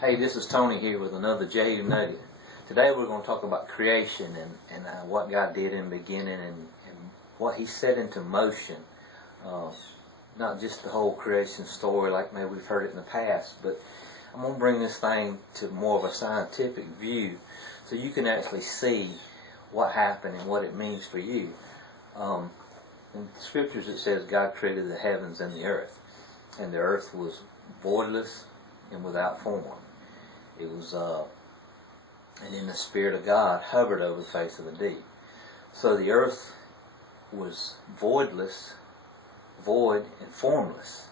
Hey, this is Tony here with another Jehu Nugget. Today we're going to talk about creation and what God did in the beginning and what He set into motion. Not just the whole creation story like maybe we've heard it in the past, but I'm going to bring this thing to more of a scientific view so you can actually see what happened and what it means for you. In the scriptures it says God created the heavens and the earth was voidless and without form. It was, and in the Spirit of God hovered over the face of the deep. So the earth was voidless, void, and formless.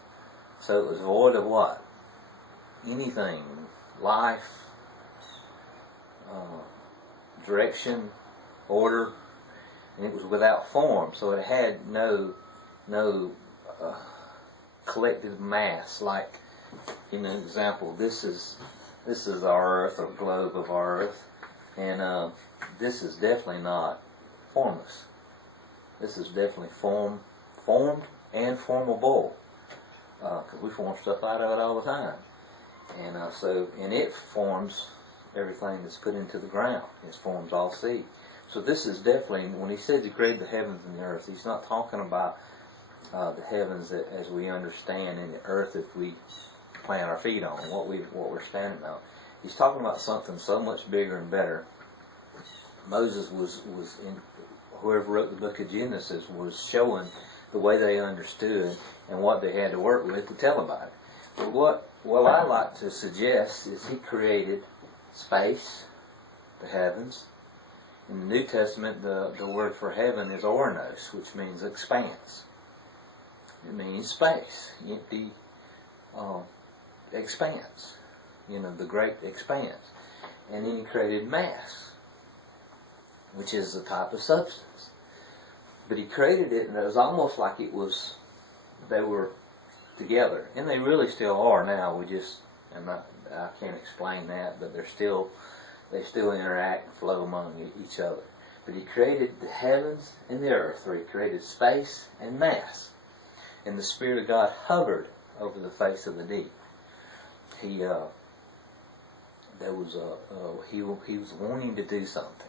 So it was void of what? Anything, life, direction, order, and it was without form. So it had no collective mass. Like, in an example, this is our Earth, or globe of our Earth, and this is definitely not formless. This is definitely formed and formable, because we form stuff out of it all the time. And it forms everything that's put into the ground. It forms all seed. So this is definitely, when He says He created the heavens and the earth, He's not talking about the heavens as we understand, and the earth if we plant our feet on, what we're standing on. He's talking about something so much bigger and better. Moses was in, whoever wrote the book of Genesis was showing the way they understood and what they had to work with to tell about it. But what I like to suggest is He created space, the heavens. In the New Testament, the word for heaven is ornos, which means expanse. It means space, empty expanse, the great expanse. And then He created mass, which is a type of substance. But He created it, and it was almost like they were together, and they really still are now. I can't explain that, but they still interact and flow among each other. But He created the heavens and the earth, or He created space and mass, and the Spirit of God hovered over the face of the deep. He was wanting to do something.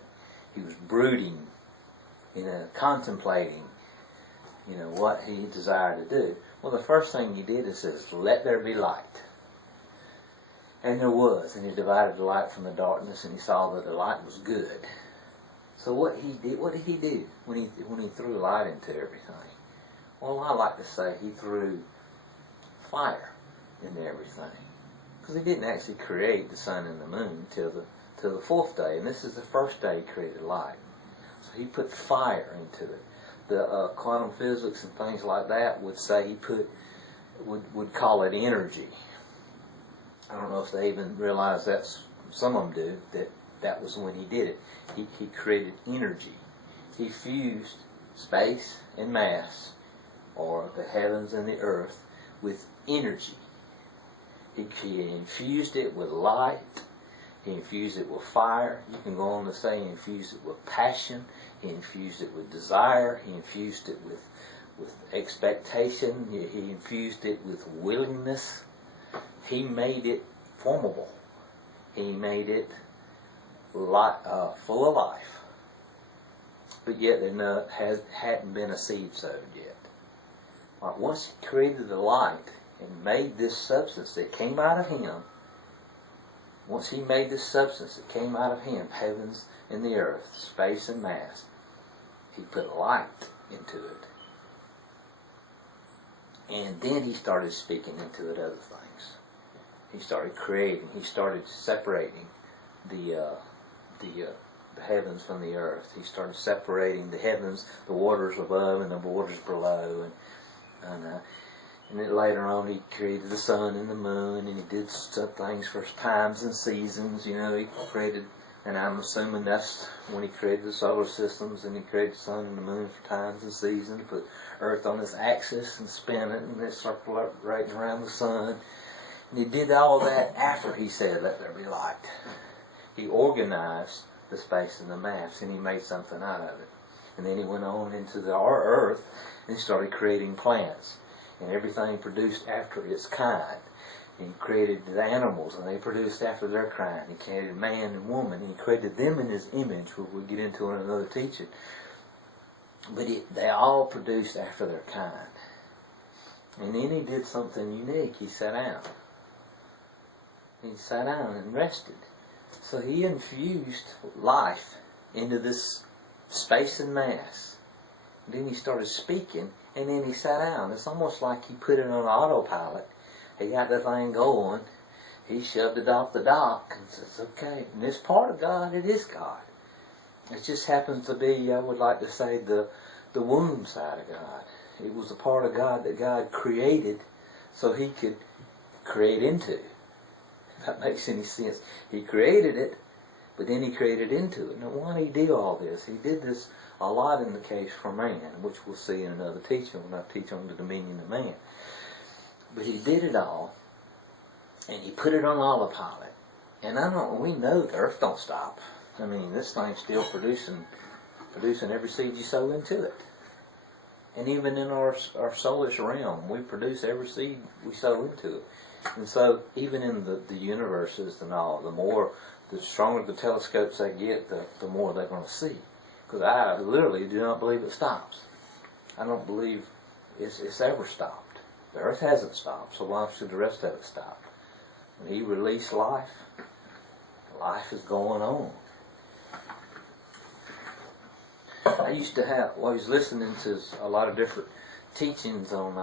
He was brooding, contemplating, what He desired to do. Well, the first thing He did is says, "Let there be light." And there was, and He divided the light from the darkness, and He saw that the light was good. So what did He do when He threw light into everything? Well, I like to say He threw fire into everything, because He didn't actually create the sun and the moon till the fourth day, and this is the first day He created light. So He put fire into it. The quantum physics and things like that would say would call it energy. I don't know if they even realize some of them do, that was when He did it. He created energy. He fused space and mass, or the heavens and the earth, with energy. He infused it with light. He infused it with fire. You can go on to say He infused it with passion. He infused it with desire. He infused it with expectation. He infused it with willingness. He made it formable. He made it full of life. But yet there hadn't been a seed sowed yet. Once He created the light and made this substance that came out of Him, once He made this substance that came out of Him, heavens and the earth, space and mass, He put light into it. And then He started speaking into it other things. He started creating. He started separating the heavens from the earth. He started separating the heavens, the waters above and the waters below. And then later on He created the sun and the moon, and He did some things for times and seasons. He created, and I'm assuming that's when He created the solar systems, and He created the sun and the moon for times and seasons, put earth on its axis and spin it, and it circulating around the sun. And He did all that after He said, "Let there be light." He organized the space and the mass, and He made something out of it. And then He went on into our earth and He started creating plants, and everything produced after its kind. He created the animals, and they produced after their kind. He created man and woman, and He created them in His image, which we'll get into in another teaching. But they all produced after their kind. And then He did something unique. He sat down. He sat down and rested. So He infused life into this space and mass. And then He started speaking, and then He sat down. It's almost like He put it on autopilot. He got the thing going. He shoved it off the dock and says, okay. And this part of God, it is God. It just happens to be, I would like to say, the womb side of God. It was a part of God that God created so He could create into. If that makes any sense. He created it, but then He created into it. Now, why did He do all this? He did this a lot in the case for man, which we'll see in another teaching when I teach on the dominion of man. But He did it all, and He put it on autopilot. And we know the earth don't stop. I mean, this thing's still producing every seed you sow into it. And even in our soulish realm, we produce every seed we sow into it. And so, even in the universes and all, the stronger the telescopes they get, the more they're going to see. Because I literally do not believe it stops. I don't believe it's ever stopped. The earth hasn't stopped, so why should the rest of it stop? When He released life, life is going on. I used to have, I was listening to a lot of different teachings on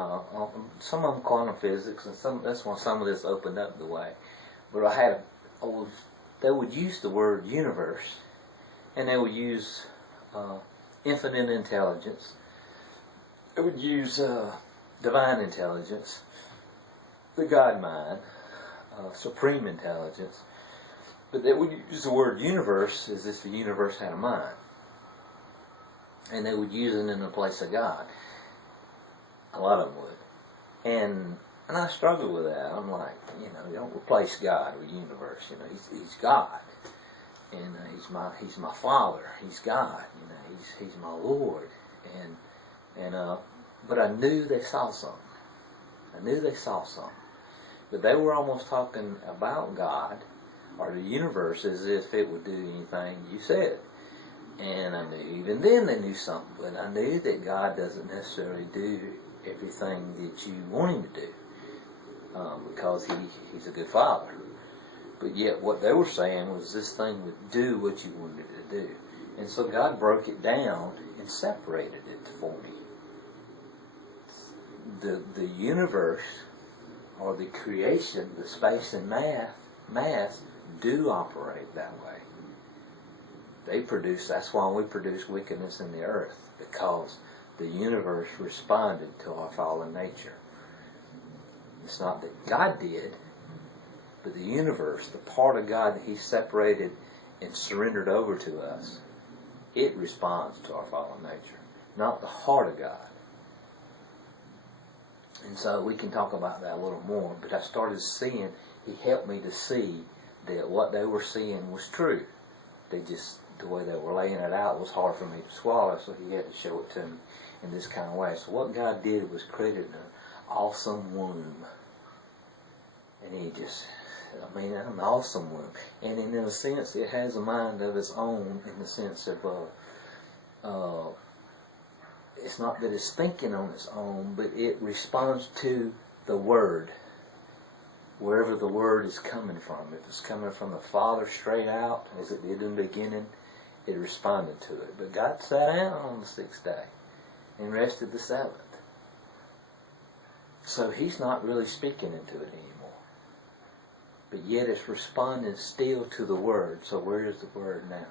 some of them quantum physics, and that's why some of this opened up the way. But they would use the word universe, and they would use infinite intelligence. They would use divine intelligence, the God mind, supreme intelligence. But they would use the word universe as if the universe had a mind. And they would use it in the place of God. A lot of them would. And I struggle with that. I'm like, you don't replace God with universe. He's God. And he's my Father. He's God. He's my Lord. But I knew they saw something. But they were almost talking about God or the universe as if it would do anything you said. And I knew even then they knew something. But I knew that God doesn't necessarily do everything that you want Him to do. Because He's a good Father. But yet what they were saying was this thing would do what you wanted it to do. And so God broke it down and separated it for me. The universe, or the creation, the space and mass do operate that way. They produce, that's why we produce wickedness in the earth, because the universe responded to our fallen nature. It's not that God did, but the universe, the part of God that He separated and surrendered over to us, it responds to our fallen nature, not the heart of God. And so we can talk about that a little more, but I started seeing, He helped me to see that what they were seeing was true. The way they were laying it out was hard for me to swallow, so He had to show it to me in this kind of way. So what God did was created an awesome womb. And an awesome womb. And in a sense, it has a mind of its own, in the sense of, it's not that it's thinking on its own, but it responds to the Word, wherever the Word is coming from. If it's coming from the Father straight out, as it did in the beginning, it responded to it. But God sat down on the sixth day and rested the seventh. So He's not really speaking into it anymore. But yet it's responding still to the Word. So where is the Word now?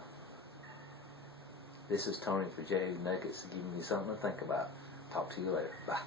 This is Tony for Jehu Nuggets, giving you something to think about. Talk to you later. Bye.